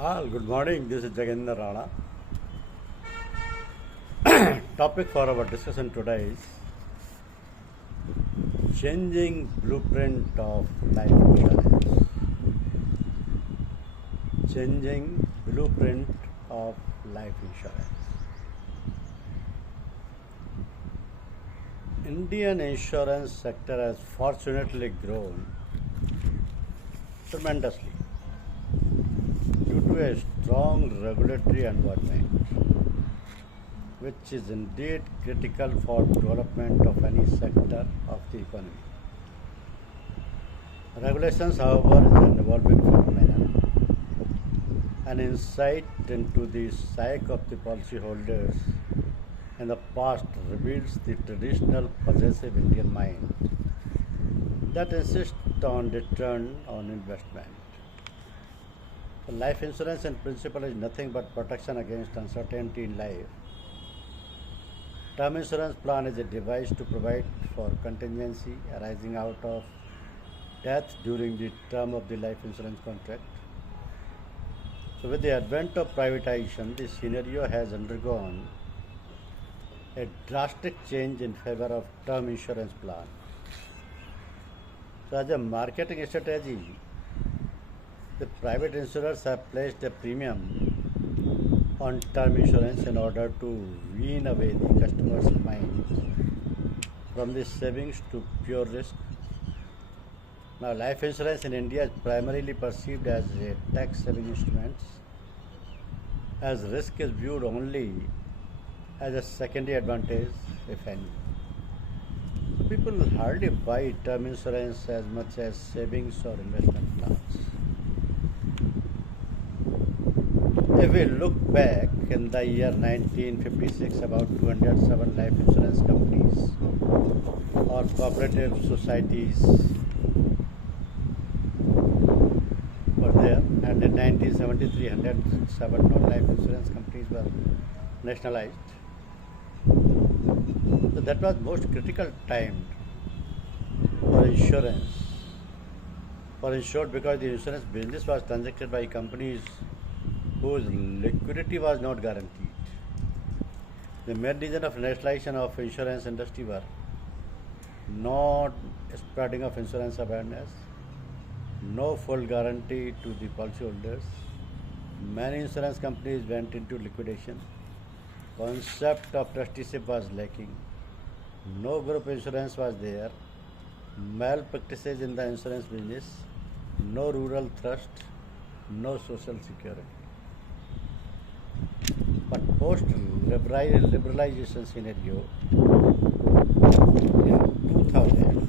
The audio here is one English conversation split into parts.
Good morning. This is Jagendra Rana. Topic for our discussion today is changing blueprint of life insurance. Changing blueprint of life insurance. Indian insurance sector has fortunately grown tremendously due to a strong regulatory environment, which is indeed critical for development of any sector of the economy. Regulations, however, is an evolving phenomenon. An insight into the psyche of the policyholders in the past reveals the traditional possessive Indian mind that insists on return on investment. So life insurance in principle is nothing but protection against uncertainty in life. Term insurance plan is a device to provide for contingency arising out of death during the term of the life insurance contract. So with the advent of privatization, the scenario has undergone a drastic change in favor of term insurance plan. So as a marketing strategy, the private insurers have placed a premium on term insurance in order to wean away the customer's mind from the savings to pure risk. Now, life insurance in India is primarily perceived as a tax-saving instrument, as risk is viewed only as a secondary advantage, if any. People hardly buy term insurance as much as savings or investment plans. If we look back in the year 1956, about 207 life insurance companies or cooperative societies were there, and in 1973, 107 non-life insurance companies were nationalized. So that was most critical time for insurance. For insured, because the insurance business was transacted by companies whose liquidity was not guaranteed. The main reason of nationalization of insurance industry were not spreading of insurance awareness, no full guarantee to the policyholders. Many insurance companies went into liquidation. Concept of trusteeship was lacking. No group insurance was there. Malpractices in the insurance business. No rural trust. No social security. But post liberalization scenario in 2000,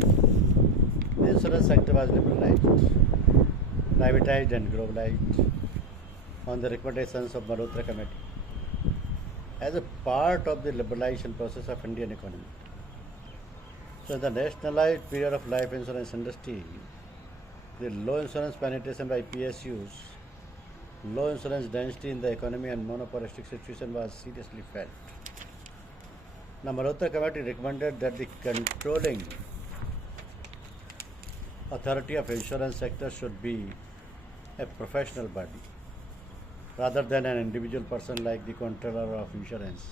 the insurance sector was liberalized, privatized and globalized on the recommendations of Malhotra Committee as a part of the liberalization process of Indian economy. So in the nationalized period of life insurance industry, the low insurance penetration by PSUs, low insurance density in the economy and monopolistic situation was seriously felt. Now, Malhotra Committee recommended that the controlling authority of insurance sector should be a professional body rather than an individual person like the controller of insurance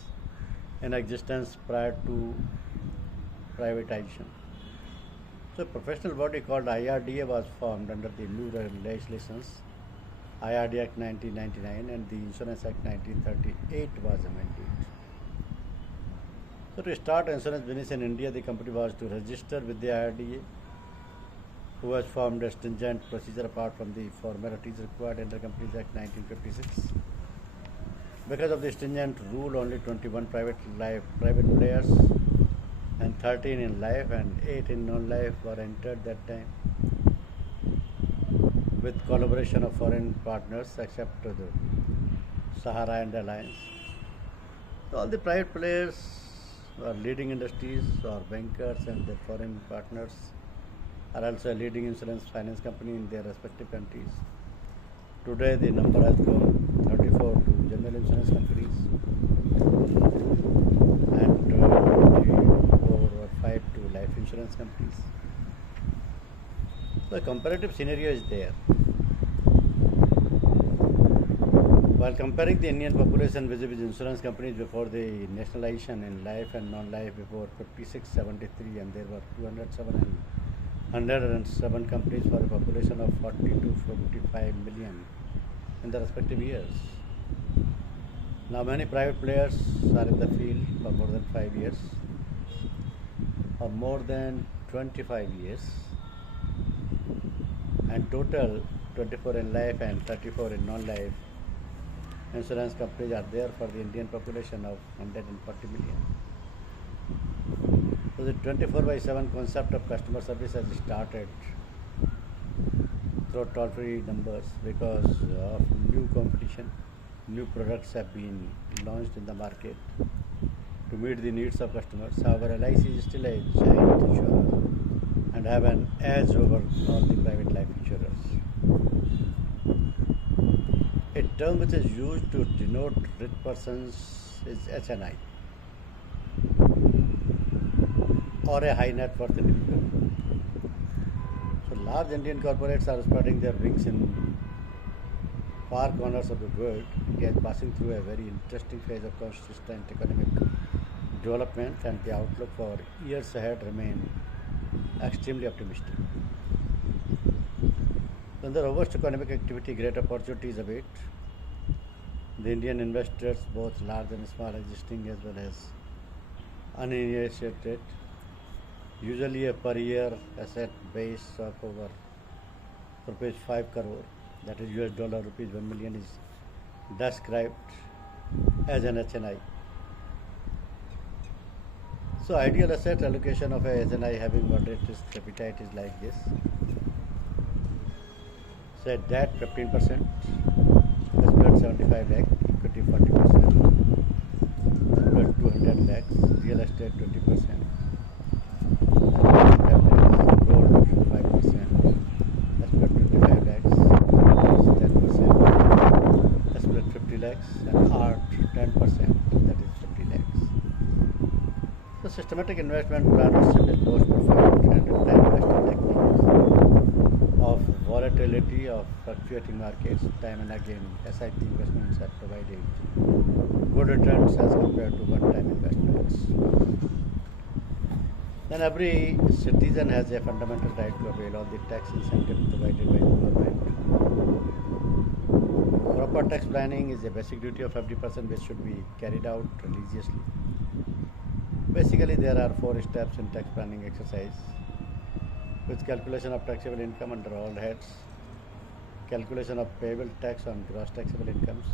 in existence prior to privatization. So a professional body called IRDA was formed under the new legislations, IRDA Act 1999 and the Insurance Act 1938 was amended. So to start insurance business in India, the company was to register with the IRDA, who has formed a stringent procedure apart from the formalities required under Companies Act 1956. Because of the stringent rule, only 21 private players and 13 in life and 8 in non-life were entered that time, with collaboration of foreign partners except the Sahara and Alliance. So all the private players are leading industries or bankers, and their foreign partners are also a leading insurance finance company in their respective countries. Today the number has grown 34 to general insurance companies and 24 or 5 to life insurance companies. The comparative scenario is there. While comparing the Indian population with insurance companies before the nationalization in life and non-life before 5673, and there were 207 and 107 companies for a population of 40 to 55 million in the respective years. Now many private players are in the field for more than 5 years or more than 25 years, and total 24 in life and 34 in non-life insurance companies are there for the Indian population of 140 million. So the 24/7 concept of customer service has started through toll-free numbers because of new competition. New products have been launched in the market to meet the needs of customers. However, LIC is still a giant insurer and have an edge over all the private life insurers. A term which is used to denote rich persons is HNI, or a high net worth individual. So large Indian corporates are spreading their wings in far corners of the world. India is passing through a very interesting phase of consistent economic development, and the outlook for years ahead remain extremely optimistic. In the robust economic activity, great opportunities await the Indian investors, both large and small, existing as well as uninitiated. Usually a per year asset base of over rupees 5 crore, that is US dollar rupees 1 million, is described as an HNI. So ideal asset allocation of a HNI having moderate risk appetite is like this. Say debt 15%, spread 75 lakh, equity 40%, spread 200 lakhs, real estate 20%, gold 5%, spread 25 lakhs, 10%, spread 50 lakhs, and art 10%, that is 50 lakhs. The systematic investment plan is most preferred and time-wasting techniques of volatility of fluctuating markets. Time and again, SIP investments have provided good returns as compared to one-time investments. Then every citizen has a fundamental right to avail all the tax incentives provided by the government. Proper tax planning is a basic duty of every person which should be carried out religiously. Basically, there are 4 steps in tax planning exercise, with calculation of taxable income under all heads, calculation of payable tax on gross taxable incomes,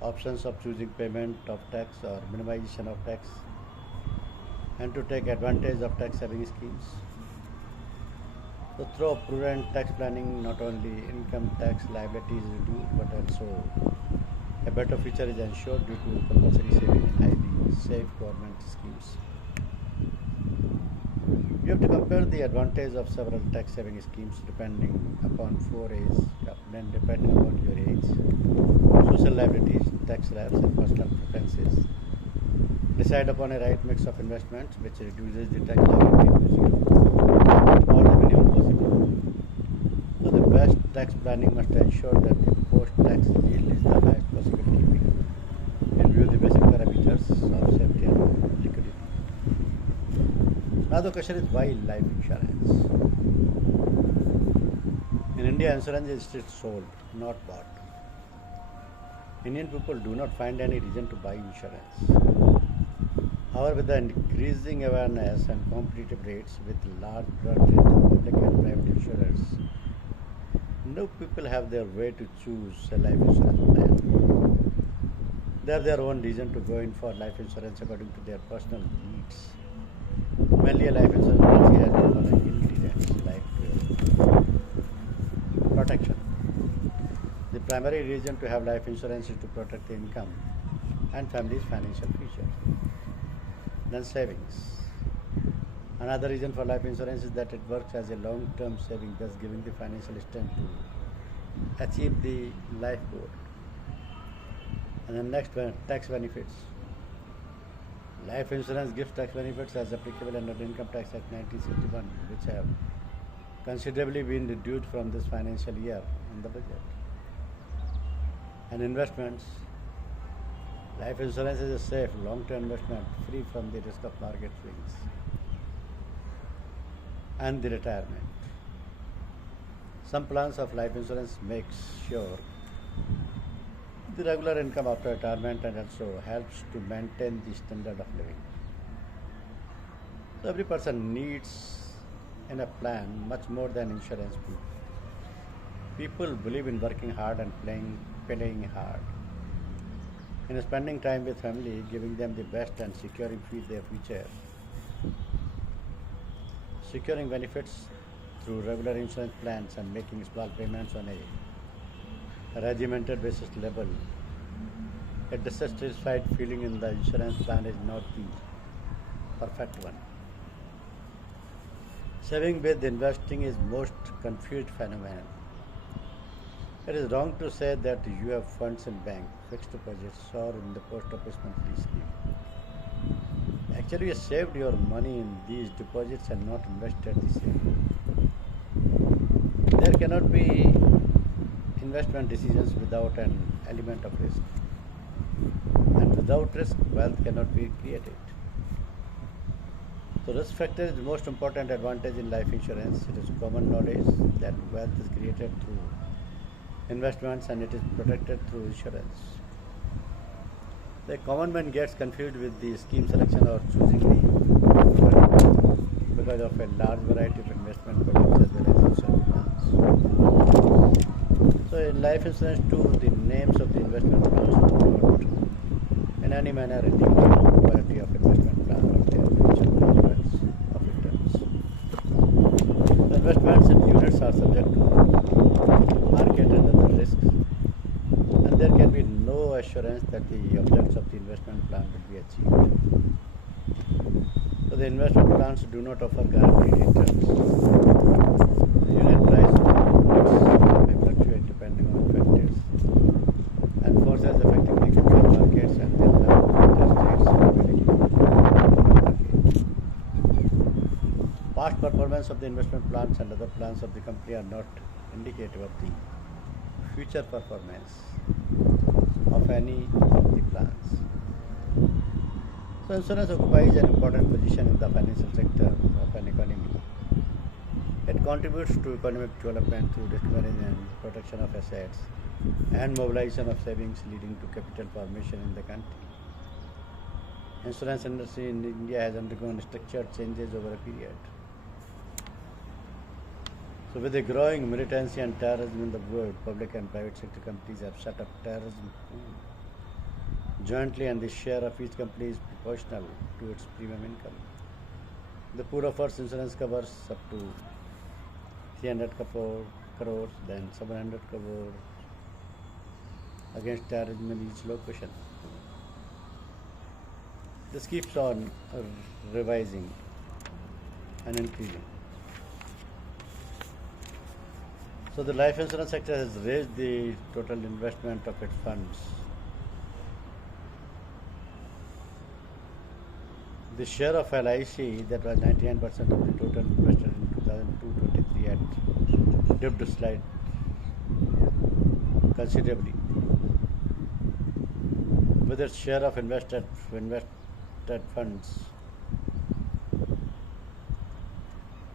options of choosing payment of tax or minimization of tax, and to take advantage of tax saving schemes. So through prudent tax planning, not only income tax liability is reduced, but also a better future is ensured due to compulsory saving and highly safe government schemes. You have to compare the advantage of several tax saving schemes depending upon 4 A's, then depending upon your age, social liabilities, tax slabs, and personal preferences. Decide upon a right mix of investments which reduces the tax liability to zero or the minimum possible. So the best tax planning must ensure that the post-tax yield is the highest possible, keeping in view the basic parameters of safety and liquidity. Now the question is, why life insurance? In India, insurance is still sold, not bought. Indian people do not find any reason to buy insurance. However, with the increasing awareness and competitive rates with large broad range of public and private insurers, no people have their way to choose a life insurance plan. They have their own reason to go in for life insurance according to their personal needs. Mainly a life insurance policy has been for a intelligence life protection. The primary reason to have life insurance is to protect the income and family's financial future. Then savings. Another reason for life insurance is that it works as a long-term saving, thus giving the financial strength to achieve the life goal. And then next one, tax benefits. Life insurance gives tax benefits as applicable under the Income Tax Act 1961, which have considerably been reduced from this financial year in the budget. And investments. Life insurance is a safe long-term investment free from the risk of market swings and the retirement. Some plans of life insurance makes sure the regular income after retirement and also helps to maintain the standard of living. So every person needs in a plan much more than insurance fee. People believe in working hard and playing hard. In spending time with family, giving them the best and securing their future. Securing benefits through regular insurance plans and making small payments on a regimented basis level. A dissatisfied feeling in the insurance plan is not the perfect one. Saving with investing is most confused phenomenon. It is wrong to say that you have funds in bank, fixed deposits, or in the post office monthly scheme. Actually, you saved your money in these deposits and not invested the same. There cannot be investment decisions without an element of risk. And without risk, wealth cannot be created. So risk factor is the most important advantage in life insurance. It is common knowledge that wealth is created through investments and it is protected through insurance. The common man gets confused with the scheme selection or choosing the because of a large variety of investment products as well as insurance plans. So in life insurance too, the names of the investment plans do not in any manner indicate the quality of investment plan or their future prospects of returns. The investments in units are subject to market and other risks, and there can be no assurance that the objects of the investment plan will be achieved. So the investment plans do not offer guaranteed returns. The unit price of the may fluctuate depending on factors and forces affecting the capital markets and the level of interest rates prevailing in the market. Past performance of the investment plans and other plans of the company are not indicative of the future performance of any of the plans. So insurance occupies an important position in the financial sector of an economy. It contributes to economic development through risk management, protection of assets, and mobilization of savings leading to capital formation in the country. Insurance industry in India has undergone structural changes over a period. So with the growing militancy and terrorism in the world, public and private sector companies have set up terrorism pool jointly, and the share of each company is proportional to its premium income. The pool offers insurance covers up to 300 crores, then 700 crores against terrorism in each location. This keeps on revising and increasing. So the life insurance sector has raised the total investment of its funds. The share of LIC, that was 99% of the total invested in 2002-23, had dipped slightly considerably. With its share of invested funds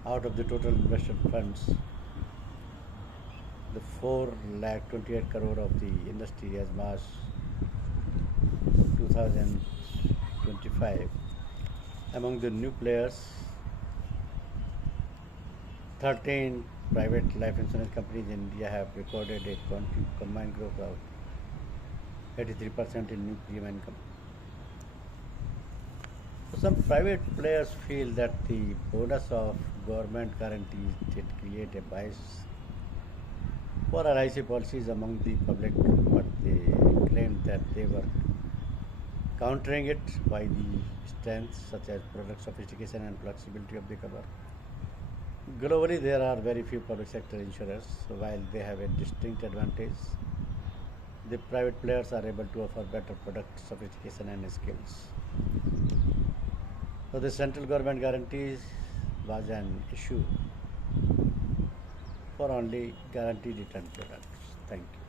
out of the total invested funds, the 4,28 crore of the industry as March 2025. Among the new players, 13 private life insurance companies in India have recorded a combined growth of 83% in new premium income. So some private players feel that the bonus of government guarantees did create a bias for LIC policies among the public, but they claimed that they were countering it by the strengths such as product sophistication and flexibility of the cover. Globally, there are very few public sector insurers, so while they have a distinct advantage, the private players are able to offer better product sophistication and skills. So the central government guarantees was an issue for only guaranteed return products. Thank you.